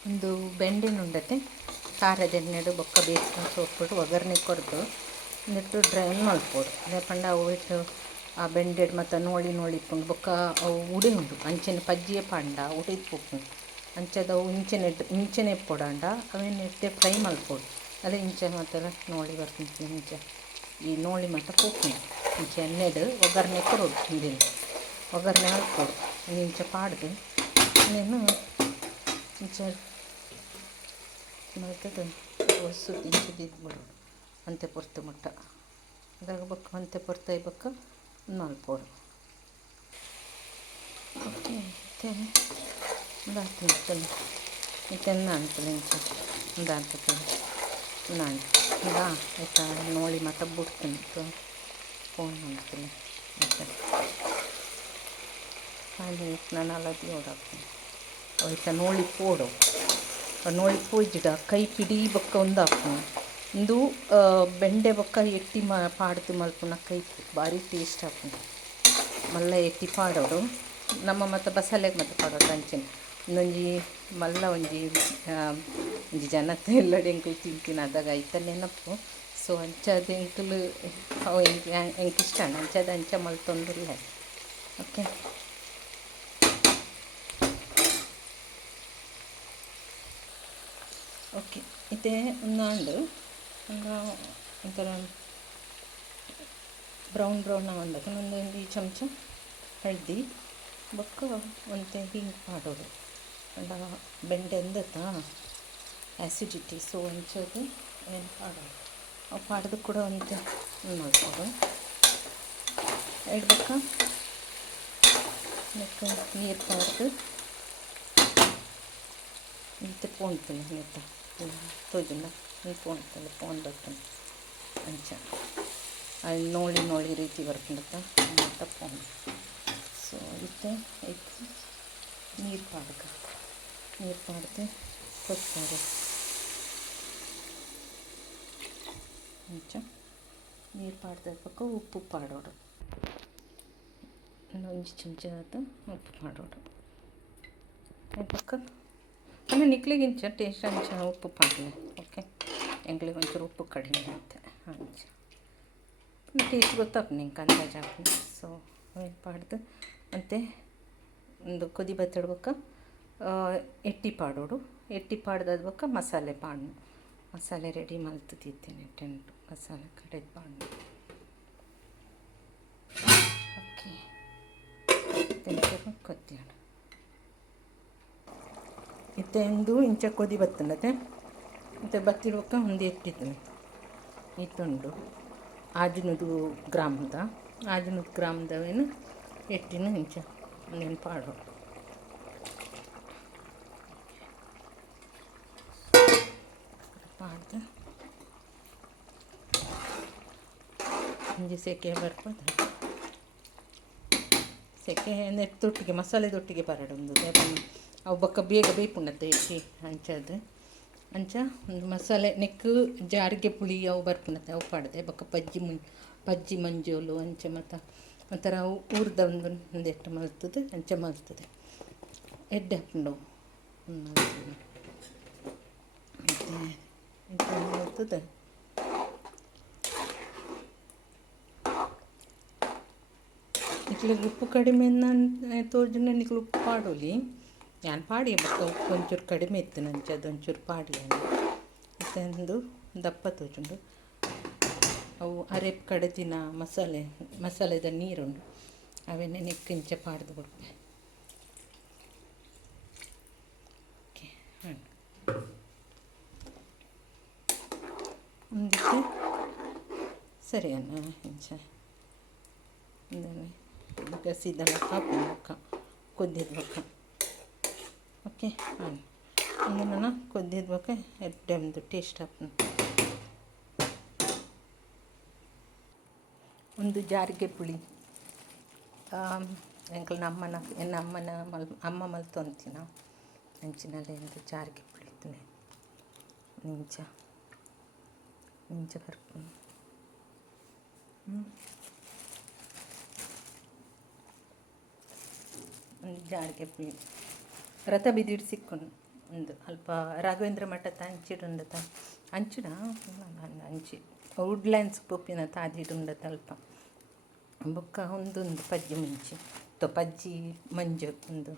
ಒಂದು ಬೆಂಡೆಣ್ಣೆ ಉಂಡತೆ ಖಾರದ ಎಣ್ಣೆಡು ಬೊಕ್ಕ ಬೇಯಿಸ್ಕೊಂಡು ಸೋಪ್ಬಿಟ್ಟು ಒಗ್ಗರಣೆ ಕೊರ್ದು ನೆಟ್ಟು ಡ್ರೈನ್ ಮಲ್ಪೋಡು ಲೇಪಂಡ ಅವು ಇಟ್ಟು ಆ ಬೆಂಡೆಡ್ ಮತ್ತು ನೋಳಿ ಇಪ್ಪುಂಡು ಬೊಕ್ಕ ಅವು ಉಡೆ ಉಂಡು ಅಂಚೆನೆ ಪಜ್ಜಿಯೇ ಪಾಂಡ ಉಡೆದು ಪೋಪುಂಡು ಅಂಚದ ಅವು ಇಂಚೆನೆ ಇಪ್ಪೊಡಾಂಡ ಅವೇನು ಎಡ್ಡೆ ಫ್ರೈ ಮಲ್ಪೋಡು ಅದೇ ಇಂಚೆ ಮತ್ತು ನೋಳಿ ಬರ್ತೀನಿ ಇಂಚೆ ಈ ನೋಳಿ ಮತ್ತು ಪೋಪುಂಡು ಇಂಚೆ ಎಣ್ಣೆಡು ಒಗ್ಗರಣೆ ಕೊಡೋಡು ಹಿಂದಿನ ಒಗ್ಗರಣೆ ಮಲ್ಪೋಡು ಇಂಚೆ ಪಾಡ್ದು ಇನ್ನೇನು ಇಂಚೆ ಮಲ್ತದ ಹೊಸು ಇಂಚಿದ್ದು ಬಿಡೋಡು ಅಂತೆ ಪೊರ್ತು ಮುಟ್ಟ ಅದಾಗ ಬೊಕ್ಕ ಅಂತೆ ಪೊರ್ತೈ ಬೊಕ್ಕ ಮಲ್ಪೋಡು ಓಕೆ ದಾಗ್ತೀನಿ ಇತ್ತೆನ್ನ ಅನ್ಪಲೆ ಇಂಚ ದಾಗ್ತದೆ ನಾನು ಈಗ ಆಯ್ತಾ ನೋಡಿ ಮತ್ತೆ ಬಿಡ್ತೀನಿ ಫೋನ್ ಮಾಡ್ತೀನಿ ಮತ್ತೆ ಅಲ್ಲಿ ನಾನು ಅಲ್ಲದಿ ಓಡಾಡ್ತೀನಿ ಆಯ್ತಾ ನೋಡಿ ಪೋಡು ನೋಡಿ ಪೋಯ್ಜಿಡ ಕೈ ಪಿಡಿ ಬೊಕ್ಕ ಒಂದು ಹಾಕ್ತೀನಿ ಇಂದು ಬೆಂಡೆ ಬೊಕ್ಕ ಎಟ್ಟಿ ಪಾಡ್ದು ಮಲ್ಪುನ ಕೈ ಭಾರಿ ಟೇಸ್ಟ್ ಹಾಕ್ತೀನಿ ಮಲ್ಲ ಎಟ್ಟಿ ಪಾಡೋಡು ನಮ್ಮ ಮತ್ತು ಬಸಳೆಗೆ ಮತ್ತು ಪಾಡೋಡು ಅಂಚಿನ ಒಂದೊಂಜಿ ಮಲ್ಲ ಒಂಜಿ ಜನತೆ ಎಲ್ಲಡೆ ಎಂಕುಲು ತಿಂತೀನಿ ಅದಾಗ ಐತ ನೆನಪು ಸೊ ಅಂಚದ ಎಂಕುಲು ಅವು ಎಂಕ್ ಇಷ್ಟ ಅಂಚದ ಅಂಚ ಮಲ್ತೊಂದಿಲ್ಲ ಓಕೆ ಓಕೆ ಇತ್ತೆ ಒಂದಾಂಡು ಒಂದು ಒಂಥರ ಬ್ರೌನ್ ಆಗೊಂಡಾಗ ಒಂದೊಂದು ಚಮಚ ಹಳದಿ ಬೊಕ್ಕ ಒಂತೆ ಹಿಂಗೆ ಪಾಡೋದು ಅಂಡ ಬೆಂಡೆ ಎಂದತ್ತಾ ಆ್ಯಸಿಡಿಟಿ ಸೊ ಒಂಚದು ಏನು ಪಾಡೋದು ಅವು ಪಾಡ್ದು ಕೂಡ ಒಂತೆ ಮಾಡ್ಕೊಡು ಇಡ್ಬೇಕಾ ಮತ್ತು ನೀರು ಪಾಡ್ದು ಇಂತೆ ಪೋಣ್ತೀನಿ ನೀತ ತೋಜಿಂದ ನೀರು ಪೋಣ್ ಬರ್ತಾನೆ ಅಂಚ ಅಲ್ಲಿ ನೋಡಿ ರೀತಿ ಬರ್ಕೊಂಡತ್ತ ಮತ್ತು ಪೋಣ್ ಸೊ ಇತ್ತೆ ಐತೆ ನೀರು ಪಾಡ್ದು ಕೊತ್ತಾರೆ ಅಂಚ ನೀರು ಪಾಡ್ದ ಪಕ್ಕ ಉಪ್ಪು ಪಾಡೋಡು ಒಂಜಿ ಚಮಚ ಉಪ್ಪು ಮಾಡೋಡು ಪಕ್ಕ ಅಂದರೆ ನಿಕ್ಲಿಗೆ ಇಂಚ ಟೇಸ್ಟ್ ಅಂಚ ಉಪ್ಪು ಪಾಡಲೆ ಓಕೆ ಎಂಗ್ಳಿಗೆ ಒಂಚೂರು ಉಪ್ಪು ಕಡಿಮೆ ಆಗುತ್ತೆ ಅಂಚ ಟೇಸ್ಟ್ ಗೊತ್ತಾಗ್ತು ನಿಂಗೆ ಅಂದಾಜು ಹಾಕಿ ಸೊ ಏನು ಪಾಡ್ದು ಮತ್ತು ಒಂದು ಕುದಿ ಬತ್ತಿಡ್ಬೇಕ ಎಟ್ಟಿ ಪಾಡೋಡು ಎಟ್ಟಿ ಪಾಡ್ದಾದ ಬಕ್ಕ ಮಸಾಲೆ ರೆಡಿ ಮಲ್ತಿದ್ದೀನಿ ಟೆಂಟು ಮಸಾಲೆ ಕಡೆದು ಪಾಡು ಓಕೆ ಕೊತ್ತಿಯಾಡ ಇತ್ತೆ ಒಂದು ಇಂಚ ಕೊದಿ ಬತ್ತಂಡತೆ ಮತ್ತು ಬತ್ತಿಡ್ಬೇಕ ಒಂದು ಎಟ್ಟಿದ್ದೀನಿ ಇತ್ತುಂಡು ಆಜಿನದು ಗ್ರಾಮದವೇನು ಎಟ್ಟಿನ ಇಂಚ ಒಂದೇನು ಪಾಡೋಡು ಪಾಡ್ದು ಒಂಜಿ ಸೆಕೆ ಬರ್ಬೋದು ಸೆಕೆ ನೆತ್ತೊಟ್ಟಿಗೆ ಮಸಾಲೆದೊಟ್ಟಿಗೆ ಬರಡೊಂದು ಅವು ಬೊಕ್ಕ ಬೇಗ ಬೇಯ್ಪುಂಡತ್ತೆ ಎಟ್ಟಿ ಅಂಚದು ಅಂಚ ಒಂದು ಮಸಾಲೆ ನೆಕ್ಕು ಜಾರಿಗೆ ಪುಳಿ ಅವು ಬರ್ಪುಂಡತ್ತೆ ಅವು ಪಾಡ್ದೆ ಬೊಕ್ಕ ಪಜ್ಜಿ ಮಂಜೋಲು ಅಂಚೆ ಮತ್ತು ಒಂಥರ ಊರ್ದ ಒಂದು ಎಟ್ಟು ಮಲ್ತದೆ ಅಂಚೆ ಮಲ್ತದೆ ಎಡ್ಡೆ ಹಾಕ್ಕೊಂಡು ಮತ್ತು ಮಲ್ತದೆ ನಿಕ್ಲಿಗೆ ಉಪ್ಪು ಕಡಿಮೆ ತೋಜನ ನಿಕ್ಲು ಉಪ್ಪು ಪಾಡೋಲಿ ನಾನು ಪಾಡಿ ಬೊಕ್ಕ ಉಪ್ಪು ಒಂಚೂರು ಕಡಿಮೆ ಇತ್ತು ನಂಚೆ ಅದೊಂಚೂರು ಪಾಡಿ ಮತ್ತೊಂದು ದಪ್ಪ ತೋಜುಂಡು ಅವು ಅರೆಪ್ ಕಡೆದಿನ ಮಸಾಲೆದ ನೀರುಂಡು ಅವೇನೆ ನೆಕ್ಕಿಂಚೆ ಪಾಡ್ದು ಬಿಡ್ಬೆ ಓಕೆ ಒಂದಿತ್ತು ಸರಿ ಅನ್ನ ಇಂಚ ಗಸಿದೆಲ್ಲ ಹಾಕ್ಬೇಕು ಕೊದ್ದಿರ್ಬೇಕು ಓಕೆ ಇದನ್ನು ಕೊದ್ದಿರ್ಬೇಕು ಎಡ್ಡೆಮ್ದು ಟೇಸ್ಟ್ ಹಾಕ್ತೀನಿ ಒಂದು ಜಾರಿಗೆ ಪುಳಿ ಎಂಕಲ್ನ ಅಮ್ಮ ಮಲ್ತೊಂತಿನ ಅಂಚಿನಲ್ಲಿ ಒಂದು ಜಾರಿಗೆ ಪುಳಿ ಇತ್ತು ನಿಂಚ ಬರ್ಕೊಂಡು ಒಂದು ಜಾರಿಗೆ ಪುಳಿ ರಥ ಬಿದಿಡು ಸಿಕ್ಕೊಂಡು ಒಂದು ಅಲ್ಪ ರಾಘವೇಂದ್ರ ಮಠದ ಅಂಚಿಡುಂಡತ ಅಂಚಿನ ಅಂಚಿ ವುಡ್ಲ್ಯಾಂಡ್ಸ್ ಪೊಪ್ಪಿನ ತಾಜಿಡುಂಡತ ಅಲ್ಪ ಬೊಕ್ಕ ಒಂದೊಂದು ಪಜ್ಜಿ ಮುಂಚಿ ಪಜ್ಜಿ ಮಂಜು ಒಂದು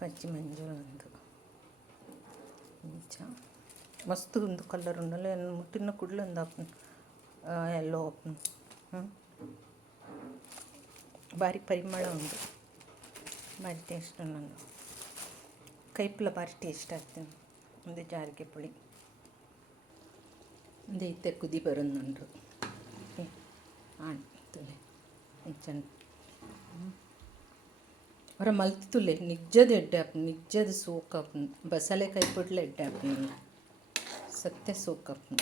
ಪಜ್ಜಿ ಮಂಜು ಒಂದು ಇಂಚ ಮಸ್ತ್ ಒಂದು ಕಲರ್ ಉಂಡಲ್ಲ ಮುಟ್ಟಿನ ಕುಡ್ಲು ಒಂದು ಎಲ್ಲೋ ಭಾರಿ ಪರಿಮಳ ಉಂಟು ಭಾರಿ ಟೇಸ್ಟ್ ನಾನು ಕೈಪುಲ ಭಾರಿ ಟೇಸ್ಟ್ ಆಗ್ತದೆ ಒಂದು ಜಾರಿಗೆ ಪುಳಿ ಒಂದು ಇತ್ತೆ ಕುದಿ ಬರೋದುಂಡು ತುಲೆ ಹೆಚ್ಚನ್ ಅವರ ಮಲ್ತುಲೆ ನಿಜದ ಎಡ್ಡೆ ಹಾಪು ನಿಜದ ಸೋಕ್ ಹಾಪು ಬಸಳೆ ಕೈಪುಡ್ಲ ಎಡ್ಡೆ ಹಾಪು ಸತ್ಯ ಸೋಕ್ ಹಾಪು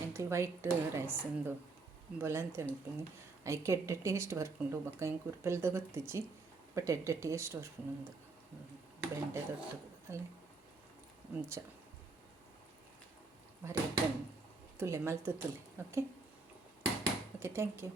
ಎಂಕಲ್ ವೈಟ್ ರೈಸ್ ಒಂದು ಬೊಲಂತೆ ಅನ್ಪಿನಿ ಐಕೆ ಎಡ್ಡೆ ಟೇಸ್ಟ್ ಬರ್ಪುಂಡು ಬೊಕ್ಕ ಇಂಕ್ ಉರ್ಪೆಲ್ದ ಗೊತ್ತಿಜ್ಜಿ ಬಟ್ ಎಡ್ಡೆ ಟೇಸ್ಟ್ ಬರ್ಪುಂಡು ಒಂದು ಬೆಂಡೆ ದೊಡ್ಡ ಅಲ್ಲ ಮುಂಚ ಭಾರಿ ತುಲೆ ಮಲ್ತು ತುಲೆ ಓಕೆ ಓಕೆ ಥ್ಯಾಂಕ್ ಯು